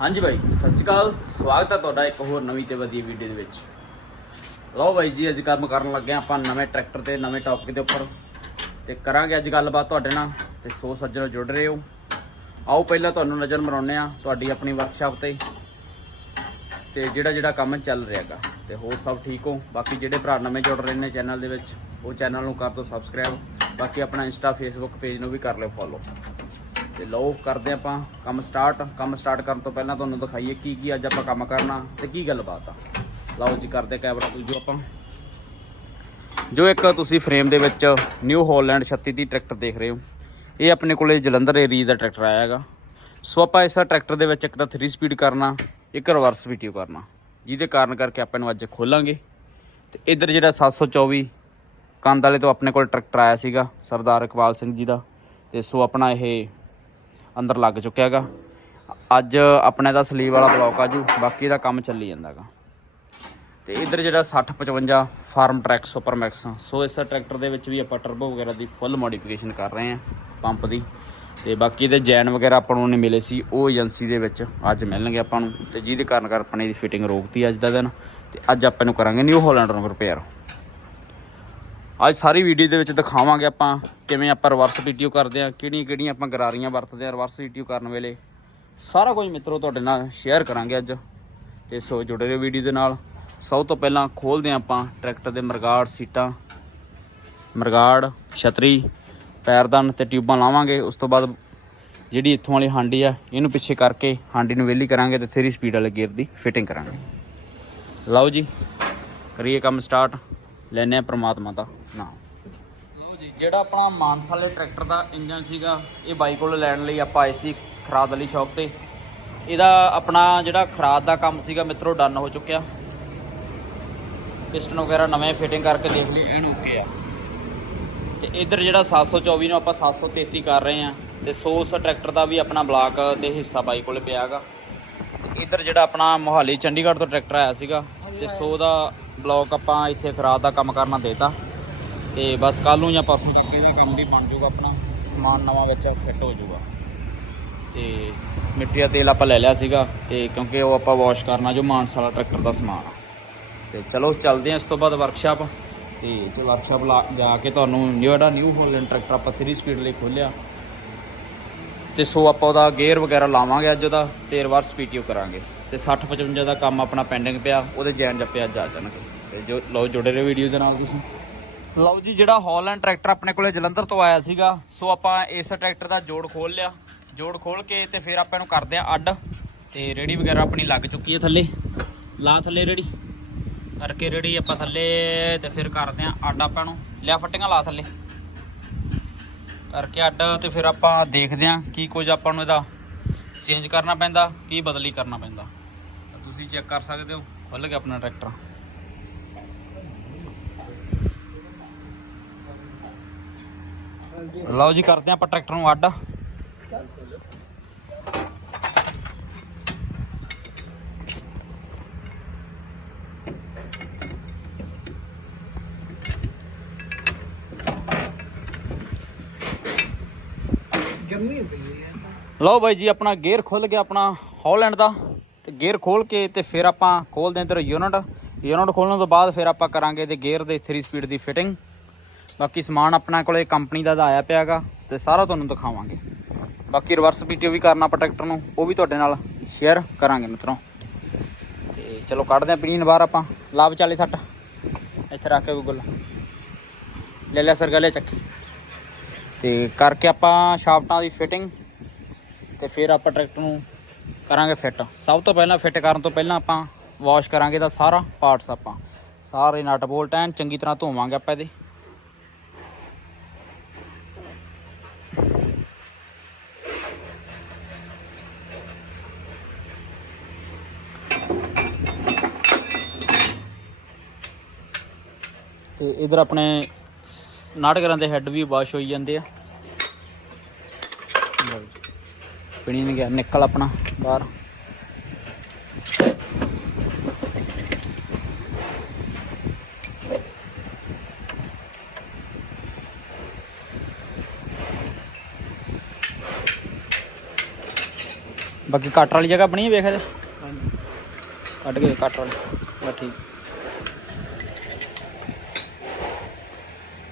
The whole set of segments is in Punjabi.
ਹਾਂਜੀ ਬਾਈ ਸਤਿ ਸ਼੍ਰੀ ਅਕਾਲ। ਸਵਾਗਤ ਹੈ ਤੁਹਾਡਾ ਇੱਕ ਹੋਰ ਨਵੀਂ ਤੇ ਵਧੀਆ ਵੀਡੀਓ ਦੇ ਵਿੱਚ। ਲਓ ਬਾਈ ਜੀ, ਅੱਜ ਕੰਮ ਕਰਨ ਲੱਗੇ ਆਪਾਂ ਨਵੇਂ ਟਰੈਕਟਰ ਤੇ, ਨਵੇਂ ਟੌਪਿਕ ਦੇ ਉੱਪਰ। ਤੇ ਕਰਾਂਗੇ ਅੱਜ ਗੱਲਬਾਤ ਤੁਹਾਡੇ ਨਾਲ, ਤੇ ਸੋ ਸੱਜਣੋ ਜੁੜ ਰਹੇ ਹੋ। ਆਓ ਪਹਿਲਾਂ ਤੁਹਾਨੂੰ ਨਜ਼ਰ ਮਰਾਉਂਦੇ ਆ ਤੁਹਾਡੀ ਆਪਣੀ ਵਰਕਸ਼ਾਪ ਤੇ। ਤੇ ਜਿਹੜਾ ਜਿਹੜਾ ਕੰਮ ਚੱਲ ਰਿਹਾਗਾ ਤੇ ਹੋਰ ਸਭ ਠੀਕ ਹੋ? ਬਾਕੀ ਜਿਹੜੇ ਭਰਾ ਨਵੇਂ ਜੁੜ ਰਹੇ ਨੇ ਚੈਨਲ ਦੇ ਵਿੱਚ, ਉਹ ਚੈਨਲ ਨੂੰ ਕਰ ਦਿਓ ਸਬਸਕ੍ਰਾਈਬ ਬਾਕੀ ਆਪਣਾ ਇੰਸਟਾ ਫੇਸਬੁੱਕ ਪੇਜ ਨੂੰ ਵੀ ਕਰ ਲਿਓ ਫੋਲੋ ਤੇ ਲਓ, ਕਰਦੇ ਆਪਾਂ ਕੰਮ ਸਟਾਰਟ ਕੰਮ ਸਟਾਰਟ ਕਰਨ ਤੋਂ ਪਹਿਲਾਂ ਤੁਹਾਨੂੰ ਦਿਖਾਈਏ ਕੀ ਕੀ ਅੱਜ ਆਪਾਂ ਕੰਮ ਕਰਨਾ ਤੇ ਕੀ ਗੱਲਬਾਤ ਆ। ਲਓ ਜੀ, ਕਰਦੇ ਕੈਮਰਾ ਦੂਜੋ ਆਪਾਂ। ਜੋ ਇੱਕ ਤੁਸੀਂ ਫਰੇਮ ਦੇ ਵਿੱਚ ਨਿਊ ਹਾਲੈਂਡ 36 ਦੀ ਟਰੈਕਟਰ ਦੇਖ ਰਹੇ ਹੋ। ਇਹ ਆਪਣੇ ਕੋਲੇ ਜਲੰਧਰ ਏਰੀਆ ਦਾ ਟਰੈਕਟਰ ਆਇਆ ਹੈਗਾ। ਸੋ ਆਪਾਂ ਇਸ ਟਰੈਕਟਰ ਦੇ ਵਿੱਚ ਇੱਕ ਤਾਂ 3 ਸਪੀਡ ਕਰਨਾ, ਇੱਕ ਰਿਵਰਸ ਵੀਡੀਓ ਕਰਨਾ, ਜਿਹਦੇ ਕਾਰਨ ਕਰਕੇ ਆਪਾਂ ਇਹਨੂੰ ਅੱਜ ਖੋਲਾਂਗੇ। ਤੇ ਇੱਧਰ ਜਿਹੜਾ 724 ਕੰਦ ਵਾਲੇ ਤੋਂ ਆਪਣੇ ਕੋਲ ਟਰੈਕਟਰ ਆਇਆ ਸੀਗਾ, ਸਰਦਾਰ ਇਕਬਾਲ ਸਿੰਘ ਜੀ ਦਾ। ਤੇ ਸੋ ਆਪਣਾ ਇਹ ਅੰਦਰ ਲੱਗ ਚੁੱਕਿਆ ਹੈਗਾ ਅੱਜ ਆਪਣੇ ਦਾ ਸਲੀਵ ਵਾਲਾ ਬਲੌਕ ਆ ਜੂ, ਬਾਕੀ ਦਾ ਕੰਮ ਚੱਲੀ ਜਾਂਦਾਗਾ। ਤੇ ਇਧਰ ਜਿਹੜਾ 60 55 farm track super max so ਇਸ ਟਰੈਕਟਰ ਦੇ ਵਿੱਚ ਵੀ ਆਪਾਂ ਟਰਬੋ ਵਗੈਰਾ ਦੀ ਫੁੱਲ ਮੋਡੀਫਿਕੇਸ਼ਨ ਕਰ ਰਹੇ ਹਾਂ ਪੰਪ ਦੀ। ਤੇ ਬਾਕੀ ਦੇ ਜੈਨ ਵਗੈਰਾ ਆਪਾਂ ਨੂੰ ਨਹੀਂ ਮਿਲੇ ਸੀ, ਉਹ ਏਜੰਸੀ ਦੇ ਵਿੱਚ ਅੱਜ ਮਿਲਣਗੇ ਆਪਾਂ ਨੂੰ। ਤੇ ਜਿਹਦੇ ਕਾਰਨ ਕਰ ਆਪਣੇ ਫਿਟਿੰਗ ਰੋਕਤੀ ਅੱਜ ਦਾ ਦਿਨ। ਤੇ ਅੱਜ ਆਪਾਂ ਨੂੰ ਕਰਾਂਗੇ ਨਿਊ ਹਾਲੈਂਡ ਨੂੰ ਰਿਪੇਅਰ ਅੱਜ ਸਾਰੀ ਵੀਡੀਓ ਦੇ ਵਿੱਚ ਦਿਖਾਵਾਂਗੇ ਆਪਾਂ ਕਿਵੇਂ ਆਪਾਂ ਰਿਵਰਸ ਪੀਟੀਓ ਕਰਦੇ ਆ ਕਿਹੜੀਆਂ ਕਿਹੜੀਆਂ ਆਪਾਂ ਗਰਾਰੀਆਂ ਵਰਤਦੇ ਆ ਰਿਵਰਸ ਪੀਟੀਓ ਕਰਨ ਵੇਲੇ। ਸਾਰਾ ਕੁਝ ਮਿੱਤਰੋ ਤੁਹਾਡੇ ਨਾਲ ਸ਼ੇਅਰ ਕਰਾਂਗੇ ਅੱਜ। ਤੇ ਸੋ ਜੁੜੇ ਰਹੋ ਵੀਡੀਓ ਦੇ ਨਾਲ। ਸਭ ਤੋਂ ਪਹਿਲਾਂ ਖੋਲਦੇ ਹਾਂ ਆਪਾਂ ਟਰੈਕਟਰ ਦੇ ਮਰਗਾੜ ਸੀਟਾਂ। ਮਰਗਾੜ, ਛਤਰੀ ਪੈਰਦਾਨ ਤੇ ਟਿਊਬਾਂ ਲਾਵਾਂਗੇ। ਉਸ ਤੋਂ ਬਾਅਦ ਜਿਹੜੀ ਇੱਥੋਂ ਵਾਲੀ ਹਾਂਡੀ ਆ, ਇਹਨੂੰ ਪਿੱਛੇ ਕਰਕੇ ਹਾਂਡੀ ਨੂੰ ਵਿਹਲੀ ਕਰਾਂਗੇ ਤੇ 3 ਸਪੀਡ ਵਾਲੇ ਗੇਅਰ ਦੀ ਫਿਟਿੰਗ ਕਰਾਂਗੇ। ਲਓ ਜੀ, ਕਰੀਏ ਕੰਮ ਸਟਾਰਟ ਲੈਨੇ ਆ ਪ੍ਰਮਾਤਮਾ ਦਾ ਨਾਮ। ਲਓ ਜੀ, ਜਿਹੜਾ ਆਪਣਾ ਮਾਨਸਾ ਵਾਲੇ ਟਰੈਕਟਰ ਦਾ ਇੰਜਨ ਸੀਗਾ, ਇਹ ਬਾਈ ਕੋਲ ਲੈਣ ਲਈ ਆਪਾਂ ਆਏ ਸੀ ਖਰਾਦ ਵਾਲੀ ਸ਼ਾਪ ਤੇ। ਇਹਦਾ ਆਪਣਾ ਜਿਹੜਾ ਖਰਾਦ ਦਾ ਕੰਮ ਸੀਗਾ, ਮਿੱਤਰੋ, ਡਨ ਹੋ ਚੁੱਕਿਆ। ਪਿਸਟਨ ਵਗੈਰਾ ਨਵੇਂ ਫਿਟਿੰਗ ਕਰਕੇ ਦੇਖ ਲਈ, ਐਨ ਓਕੇ ਆ। ਤੇ ਇਧਰ ਜਿਹੜਾ 724 ਨੂੰ ਆਪਾਂ 733 ਕਰ ਰਹੇ ਆ, ਤੇ ਸੋਸ ਟਰੈਕਟਰ ਦਾ ਵੀ ਆਪਣਾ ਬਲਾਕ ਦੇ ਹਿੱਸਾ ਬਾਈ ਕੋਲੇ ਪਿਆਗਾ ਤੇ ਇਧਰ ਜਿਹੜਾ ਆਪਣਾ ਮੋਹਾਲੀ ਚੰਡੀਗੜ੍ਹ ਤੋਂ ਟਰੈਕਟਰ ਆਇਆ ਸੀਗਾ, ਤੇ ਸੋ ਦਾ ਬਲੌਕ ਆਪਾਂ ਇੱਥੇ ਖਰਾਦ ਦਾ ਕੰਮ ਕਰਨਾ ਦੇਤਾ। ਤੇ ਬਸ ਕੱਲ ਨੂੰ ਜਾਂ ਪਰਸੋਂ ਤੱਕ ਇਹਦਾ ਕੰਮ ਵੀ ਬਣ ਜਾਊਗਾ ਆਪਣਾ। ਸਮਾਨ ਨਵਾਂ ਵਿੱਚ ਫਿੱਟ ਹੋ ਜਾਊਗਾ। ਤੇ ਮਿੱਟੀ ਦਾ ਤੇਲ ਆਪਾਂ ਲੈ ਲਿਆ ਸੀਗਾ ਤੇ ਕਿਉਂਕਿ ਉਹ ਆਪਾਂ ਵਾਸ਼ ਕਰਨਾ ਜੋ ਮਾਨਸਾ ਵਾਲਾ ਟਰੈਕਟਰ ਦਾ ਸਮਾਨ ਆ। ਤੇ ਚਲੋ ਚੱਲਦੇ ਹਾਂ ਇਸ ਤੋਂ ਬਾਅਦ ਵਰਕਸ਼ਾਪ ਤੇ ਚ ਵਰਕਸ਼ਾਪ ਲਾ ਜਾ ਕੇ ਤੁਹਾਨੂੰ ਜਿਹੜਾ ਨਿਊ ਹੋਲੈਂਡ ਟਰੈਕਟਰ ਆਪਾਂ 3 ਸਪੀਡ ਲਈ ਖੋਲਿਆ ਤੇ ਸੋ ਆਪਾਂ ਉਹਦਾ ਗੇਅਰ ਵਗੈਰਾ ਲਾਵਾਂਗੇ ਅੱਜ ਉਹਦਾ, ਤੇ ਰਿਵਰਸ ਪੀਟੀਓ ਕਰਾਂਗੇ। ਤੇ 60 55 ਦਾ ਕੰਮ ਆਪਣਾ ਪੈਂਡਿੰਗ ਪਿਆ, ਉਹਦੇ ਜੈਨ ਜੱਪੇ ਅੱਜ ਆ ਜਾਣਗੇ। ਤੇ ਜੋ ਲਓ ਜੁੜੇ ਰਹੇ ਵੀਡੀਓ ਦੇ ਨਾਲ ਤੁਸੀਂ। ਲਓ ਜੀ, ਜਿਹੜਾ ਹਾਲੈਂਡ ਟਰੈਕਟਰ ਆਪਣੇ ਕੋਲੇ ਜਲੰਧਰ ਤੋਂ ਆਇਆ ਸੀਗਾ, ਸੋ ਆਪਾਂ ਇਸ ਟਰੈਕਟਰ ਦਾ ਜੋੜ ਖੋਲ ਲਿਆ। ਜੋੜ ਖੋਲ ਕੇ ਤੇ ਫਿਰ ਆਪਾਂ ਇਹਨੂੰ ਕਰਦੇ ਆਂ ਅੱਡ। ਤੇ ਰੇੜੀ ਵਗੈਰਾ ਆਪਣੀ ਲੱਗ ਚੁੱਕੀ ਹੈ ਥੱਲੇ। ਲਾ ਥੱਲੇ ਰੇੜੀ। ਕਰਕੇ ਰੇੜੀ ਆਪਾਂ ਥੱਲੇ ਤੇ ਫਿਰ ਕਰਦੇ ਆਂ ਅੱਡ ਆਪਾਂ ਨੂੰ। ਲਿਆ ਫੱਟੀਆਂ ਲਾ ਥੱਲੇ। ਕਰਕੇ ਅੱਡ ਤੇ ਫਿਰ ਆਪਾਂ ਦੇਖਦੇ ਆਂ ਕੀ ਕੁਝ ਆਪਾਂ ਨੂੰ ਇਹਦਾ ਚੇਂਜ ਕਰਨਾ ਪੈਂਦਾ, ਕੀ ਬਦਲੀ ਕਰਨਾ ਪੈਂਦਾ। ਤੁਸੀਂ ਚੈੱਕ ਕਰ ਸਕਦੇ ਹੋ। ਖੁੱਲ ਗਿਆ ਆਪਣਾ ਟਰੈਕਟਰ ਲਓ ਜੀ, ਕਰਦੇ ਆਂ ਆਪਾਂ ਟਰੈਕਟਰ ਨੂੰ ਅੱਡ। ਲਓ ਬਾਈ ਜੀ, ਆਪਣਾ ਗੇਅਰ ਖੁੱਲ ਗਿਆ ਆਪਣਾ ਹੌਲੈਂਡ ਦਾ। ਤੇ ਗੇਅਰ ਖੋਲ ਕੇ ਤੇ ਫਿਰ ਆਪਾਂ ਖੋਲਦੇ ਹਾਂ ਇੱਧਰ ਯੂਨਿਟ ਯੂਨਿਟ ਖੋਲਣ ਤੋਂ ਬਾਅਦ ਫਿਰ ਆਪਾਂ ਕਰਾਂਗੇ ਤੇ ਗੇਅਰ ਦੇ 3 ਸਪੀਡ ਦੀ ਫਿਟਿੰਗ ਬਾਕੀ ਸਮਾਨ ਆਪਣਾ ਕੋਲੇ ਕੰਪਨੀ ਦਾ ਤਾਂ ਆਇਆ ਪਿਆਗਾ ਤੇ ਸਾਰਾ ਤੁਹਾਨੂੰ ਦਿਖਾਵਾਂਗੇ। ਬਾਕੀ ਰਿਵਰਸ ਵੀਡੀਓ ਵੀ ਕਰਨਾ ਆਪਾਂ ਟਰੈਕਟਰ ਨੂੰ, ਉਹ ਵੀ ਤੁਹਾਡੇ ਨਾਲ ਸ਼ੇਅਰ ਕਰਾਂਗੇ ਮਿੱਤਰੋ। ਤੇ ਚਲੋ ਕੱਢਦੇ ਆਂ ਪੀਣ ਬਾਹਰ ਆਪਾਂ ਲਾਭ ਚਾਲੇ ਸੱਟ। ਇੱਥੇ ਰੱਖ ਕੇ ਗੂਗਲ ਲੈ ਲਿਆ ਸਰ, ਗਲੇ ਚੱਕੀ। ਤੇ ਕਰਕੇ ਆਪਾਂ ਸ਼ਾਫਟਾਂ ਦੀ ਫਿਟਿੰਗ ਤੇ ਫਿਰ ਆਪਾਂ ਟਰੈਕਟਰ ਨੂੰ ਕਰਾਂਗੇ ਫਿੱਟ ਸਭ ਤੋਂ ਪਹਿਲਾਂ ਫਿੱਟ ਕਰਨ ਤੋਂ ਪਹਿਲਾਂ ਆਪਾਂ ਵਾਸ਼ ਕਰਾਂਗੇ ਦਾ ਸਾਰਾ ਪਾਰਟਸ ਆਪਾਂ। ਸਾਰੇ ਨਟ ਬੋਲਟ ਐਨ ਚੰਗੀ ਤਰ੍ਹਾਂ ਧੋਵਾਂਗੇ ਆਪਾਂ ਇਹਦੇ। ਤੇ ਇਧਰ ਆਪਣੇ ਨਾਟਕਰਾਂ ਦੇ ਹੈੱਡ ਵੀ ਵਾਸ਼ ਹੋਈ ਜਾਂਦੇ ਆ। ਪੀਣੀ ਨੇ ਗਿਆ ਨਿਕਲ ਆਪਣਾ ਬਾਹਰ। ਬਾਕੀ ਕੱਟ ਵਾਲੀ ਜਗ੍ਹਾ ਬਣੀ ਹੈ ਵੇਖ ਇਹਦੇ? ਹਾਂਜੀ। ਕੱਢ ਕੇ ਕੱਟ ਵਾਲੀ। ਬਸ ਠੀਕ।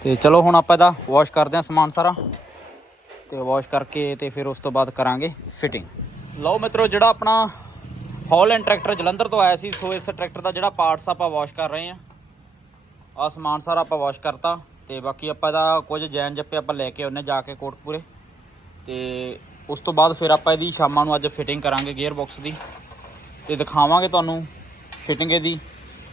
ਤੇ ਚਲੋ ਹੁਣ ਆਪਾਂ ਇਹਦਾ ਵਾਸ਼ ਕਰਦੇ ਹਾਂ ਸਮਾਨ ਸਾਰਾ। ਤੇ ਵਾਸ਼ ਕਰਕੇ ਤੇ ਫਿਰ ਉਸ ਤੋਂ ਬਾਅਦ ਕਰਾਂਗੇ ਫਿਟਿੰਗ ਲਓ ਮਿੱਤਰੋ, ਜਿਹੜਾ ਆਪਣਾ ਹੌਲੈਂਡ ਟਰੈਕਟਰ ਜਲੰਧਰ ਤੋਂ ਆਇਆ ਸੀ, ਸੋ ਇਸ ਟਰੈਕਟਰ ਦਾ ਜਿਹੜਾ ਪਾਰਟਸ ਆਪਾਂ ਵਾਸ਼ ਕਰ ਰਹੇ ਹਾਂ। ਆ ਸਮਾਨ ਸਾਰਾ ਆਪਾਂ ਵਾਸ਼ ਕਰਤਾ। ਤੇ ਬਾਕੀ ਆਪਾਂ ਇਹਦਾ ਕੁਝ ਜੈਨ ਜੱਪੇ ਆਪਾਂ ਲੈ ਕੇ ਆਉਨੇ ਜਾ ਕੇ ਕੋਟਪੂਰੇ। ਤੇ ਉਸ ਤੋਂ ਬਾਅਦ ਫਿਰ ਆਪਾਂ ਇਹਦੀ ਸ਼ਾਮਾਂ ਨੂੰ ਅੱਜ ਫਿਟਿੰਗ ਕਰਾਂਗੇ ਗੇਅਰ ਬਾਕਸ ਦੀ। ਤੇ ਦਿਖਾਵਾਂਗੇ ਤੁਹਾਨੂੰ ਫਿਟਿੰਗ ਇਹਦੀ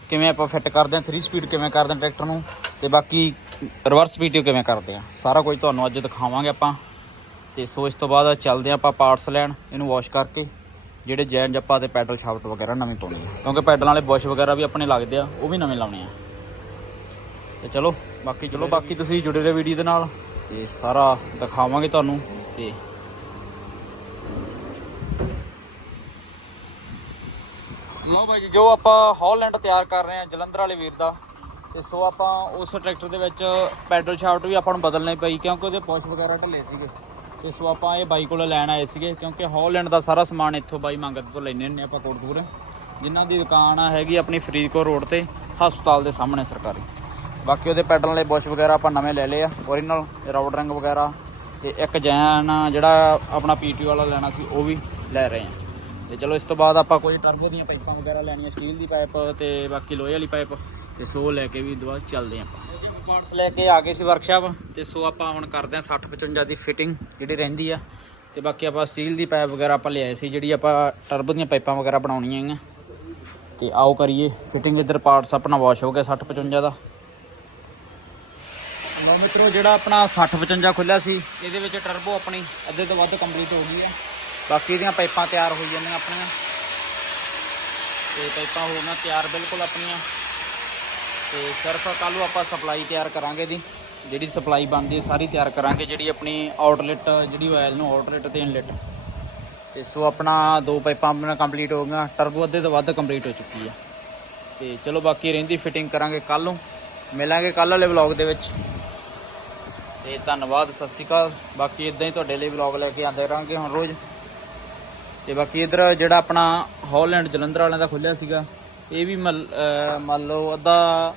ਕਿਵੇਂ ਆਪਾਂ ਫਿੱਟ ਕਰਦੇ ਹਾਂ 3 ਸਪੀਡ ਕਿਵੇਂ ਕਰਦੇ ਹਾਂ ਟਰੈਕਟਰ ਨੂੰ। ਤੇ ਬਾਕੀ ਰਿਵਰਸ ਵੀਡੀਓ ਕਿਵੇਂ ਕਰਦੇ ਹਾਂ ਸਾਰਾ ਕੁਝ ਤੁਹਾਨੂੰ ਅੱਜ ਦਿਖਾਵਾਂਗੇ ਆਪਾਂ। ਤੇ ਸੋ ਇਸ ਤੋਂ ਬਾਅਦ ਚੱਲਦੇ ਹਾਂ ਆਪਾਂ ਪਾਰਟਸ ਲੈਣ, ਇਹਨੂੰ ਵਾਸ਼ ਕਰਕੇ, ਜਿਹੜੇ ਜੈਨ ਜੱਪਾ ਤੇ ਪੈਡਲ ਸ਼ਾਫਟ ਵਗੈਰਾ ਨਵੀਂ ਪਾਉਣੇ ਆ। ਕਿਉਂਕਿ ਪੈਡਲਾਂ ਵਾਲੇ ਬੁਸ਼ ਵਗੈਰਾ ਵੀ ਆਪਣੇ ਲੱਗਦੇ ਆ, ਉਹ ਵੀ ਨਵੇਂ ਲਾਉਣੇ ਆ। ਤੇ ਚਲੋ, ਬਾਕੀ ਚਲੋ, ਬਾਕੀ ਤੁਸੀਂ ਜੁੜੇ ਰਹੋ ਵੀਡੀਓ ਦੇ ਨਾਲ, ਤੇ ਸਾਰਾ ਦਿਖਾਵਾਂਗੇ ਤੁਹਾਨੂੰ, ਤੇ ਲਓ ਭਾਈ ਜੋ ਆਪਾਂ ਹੌਲੈਂਡ ਤਿਆਰ ਕਰ ਰਹੇ ਹਾਂ ਜਲੰਧਰ ਵਾਲੇ ਵੀਰ ਦਾ। ਤੇ ਸੋ ਆਪਾਂ ਉਸ ਟਰੈਕਟਰ ਦੇ ਵਿੱਚ ਪੈਡਲ ਸ਼ਾਫਟ ਵੀ ਆਪਾਂ ਨੂੰ ਬਦਲਣੇ ਪਈ, ਕਿਉਂਕਿ ਉਹਦੇ ਪੁਸ਼ ਵਗੈਰਾ ਢੱਲੇ ਸੀਗੇ। ਤੇ ਸੋ ਆਪਾਂ ਇਹ ਬਾਈ ਕੋਲੋਂ ਲੈਣ ਆਏ ਸੀਗੇ, ਕਿਉਂਕਿ ਹੌਲੈਂਡ ਦਾ ਸਾਰਾ ਸਮਾਨ ਇੱਥੋਂ ਬਾਈ ਮੰਗਤ ਤੋਂ ਲੈਣੇ ਹੁੰਦੇ ਆਪਾਂ ਕੋਟਪੂਰ ਜਿਨ੍ਹਾਂ ਦੀ ਦੁਕਾਨ ਆ ਹੈਗੀ ਆਪਣੀ ਫਰੀਦਕੋਟ ਰੋਡ ਤੇ, ਹਸਪਤਾਲ ਦੇ ਸਾਹਮਣੇ ਸਰਕਾਰੀ। ਬਾਕੀ ਉਹਦੇ ਪੈਡਲ ਵਾਲੇ ਬੁਸ਼ ਵਗੈਰਾ ਆਪਾਂ ਨਵੇਂ ਲੈ ਲਏ ਆ ਓਰੀਜਨਲ ਰਾਊਡ ਰਿੰਗ ਵਗੈਰਾ, ਤੇ ਇੱਕ ਜੈਨ ਜਿਹੜਾ ਆਪਣਾ ਪੀਟੀ ਵਾਲਾ ਲੈਣਾ ਸੀ, ਉਹ ਵੀ ਲੈ ਰਹੇ ਆ। ਤੇ ਚਲੋ ਇਸ ਤੋਂ ਬਾਅਦ ਆਪਾਂ ਕੋਈ ਟਰਬੋ ਦੀਆਂ ਪਾਈਪਾਂ ਵਗੈਰਾ ਲੈਣੀਆਂ ਸਟੀਲ ਦੀ ਪਾਈਪ ਤੇ ਬਾਕੀ ਲੋਹੇ ਵਾਲੀ ਪਾਈਪ। ਤੇ ਸੋ ਲੈ ਕੇ ਵੀ ਦੁਬਾਰਾ ਚੱਲਦੇ ਹਾਂ ਆਪਾਂ। ਜਿਵੇਂ ਪਾਰਟਸ ਲੈ ਕੇ ਆ ਗਏ ਸੀ ਵਰਕਸ਼ਾਪ ਤੇ ਸੋ ਆਪਾਂ ਹੁਣ ਕਰਦੇ ਹਾਂ 60 55 ਦੀ ਫਿਟਿੰਗ ਜਿਹੜੀ ਰਹਿੰਦੀ ਆ। ਤੇ ਬਾਕੀ ਆਪਾਂ ਸਟੀਲ ਦੀ ਪਾਈਪ ਵਗੈਰਾ ਆਪਾਂ ਲਿਆਏ ਸੀ, ਜਿਹੜੀ ਆਪਾਂ ਟਰਬ ਦੀਆਂ ਪਾਈਪਾਂ ਵਗੈਰਾ ਬਣਾਉਣੀਆਂ ਹੈਗੀਆਂ। ਤੇ ਆਓ ਕਰੀਏ ਫਿਟਿੰਗ ਇੱਧਰ ਪਾਰਟਸ ਆਪਣਾ ਵਾਸ਼ ਹੋ ਗਿਆ 60 55 ਦਾ। ਲਓ ਮਿੱਤਰੋ, ਜਿਹੜਾ ਆਪਣਾ 60 55 ਖੁੱਲਿਆ ਸੀ, ਇਹਦੇ ਵਿੱਚ ਟਰਬੋ ਆਪਣੀ ਅੱਧੇ ਤੋਂ ਵੱਧ ਕੰਪਲੀਟ ਹੋ ਗਈ ਹੈ ਬਾਕੀ ਇਹਦੀਆਂ ਪਾਈਪਾਂ ਤਿਆਰ ਹੋਈ ਜਾਂਦੀਆਂ ਆਪਣੀਆਂ। ਤੇ ਪਾਈਪਾਂ ਹੋ ਗਈਆਂ ਤਿਆਰ ਬਿਲਕੁਲ ਆਪਣੀਆਂ। ਤੇ ਸਿਰਫ ਕੱਲ੍ਹ ਨੂੰ ਆਪਾਂ ਸਪਲਾਈ ਤਿਆਰ ਕਰਾਂਗੇ ਦੀ ਜਿਹੜੀ ਸਪਲਾਈ ਬਣਦੀ ਹੈ, ਸਾਰੀ ਤਿਆਰ ਕਰਾਂਗੇ। ਜਿਹੜੀ ਆਪਣੀ ਆਊਟਲੈਟ, ਜਿਹੜੀ ਆਇਲ ਨੂੰ ਆਊਟਲੈਟ ਤੇ ਇਨਲੈਟ ਤੇ ਸੋ ਆਪਣਾ ਦੋ ਪਾਈਪਾਂ ਆਪਣਾ ਕੰਪਲੀਟ ਹੋ ਗਈਆਂ। ਟਰਬੋ ਅੱਧੇ ਤੋਂ ਵੱਧ ਕੰਪਲੀਟ ਹੋ ਚੁੱਕੀ ਹੈ। ਤੇ ਚਲੋ ਬਾਕੀ ਰਹਿੰਦੀ ਫਿਟਿੰਗ ਕਰਾਂਗੇ ਕੱਲ ਨੂੰ। ਮਿਲਾਂਗੇ ਕੱਲ ਵਾਲੇ ਵਲੌਗ ਦੇ ਵਿੱਚ। ਤੇ ਧੰਨਵਾਦ, ਸਤਿ ਸ਼੍ਰੀ ਅਕਾਲ। ਬਾਕੀ ਇਦਾਂ ਹੀ ਤੁਹਾਡੇ ਲਈ ਵਲੌਗ ਲੈ ਕੇ ਆਉਂਦੇ ਰਹਾਂਗੇ ਹੁਣ ਰੋਜ਼। ਤੇ ਬਾਕੀ ਇਧਰ ਜਿਹੜਾ ਆਪਣਾ ਹੌਲੈਂਡ ਜਲੰਧਰ ਵਾਲਿਆਂ ਦਾ ਖੁੱਲਿਆ ਸੀਗਾ। ਇਹ ਵੀ ਮੰਨ ਮੰਨ ਲਓ ਅੱਧਾ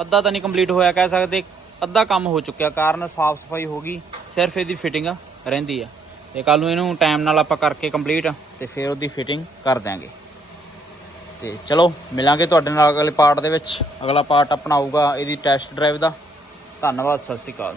ਅੱਧਾ ਤਾਂ ਨਹੀਂ ਕੰਪਲੀਟ ਹੋਇਆ ਕਹਿ ਸਕਦੇ। ਅੱਧਾ ਕੰਮ ਹੋ ਚੁੱਕਿਆ, ਕਾਰਨ ਸਾਫ਼ ਸਫ਼ਾਈ ਹੋ ਗਈ, ਸਿਰਫ ਇਹਦੀ ਫਿਟਿੰਗ ਰਹਿੰਦੀ ਆ। ਤੇ ਕੱਲ ਨੂੰ ਇਹਨੂੰ ਟਾਈਮ ਨਾਲ ਆਪਾਂ ਕਰਕੇ ਕੰਪਲੀਟ ਤੇ ਫਿਰ ਉਹਦੀ ਫਿਟਿੰਗ ਕਰ ਦਿਆਂਗੇ। ਤੇ ਚਲੋ, ਮਿਲਾਂਗੇ ਤੁਹਾਡੇ ਨਾਲ ਅਗਲੇ ਪਾਰਟ ਦੇ ਵਿੱਚ। ਅਗਲਾ ਪਾਰਟ ਆਪਣਾ ਆਊਗਾ ਇਹਦੀ ਟੈਸਟ ਡਰਾਈਵ ਦਾ। ਧੰਨਵਾਦ, ਸਤਿ ਸ਼੍ਰੀ ਅਕਾਲ।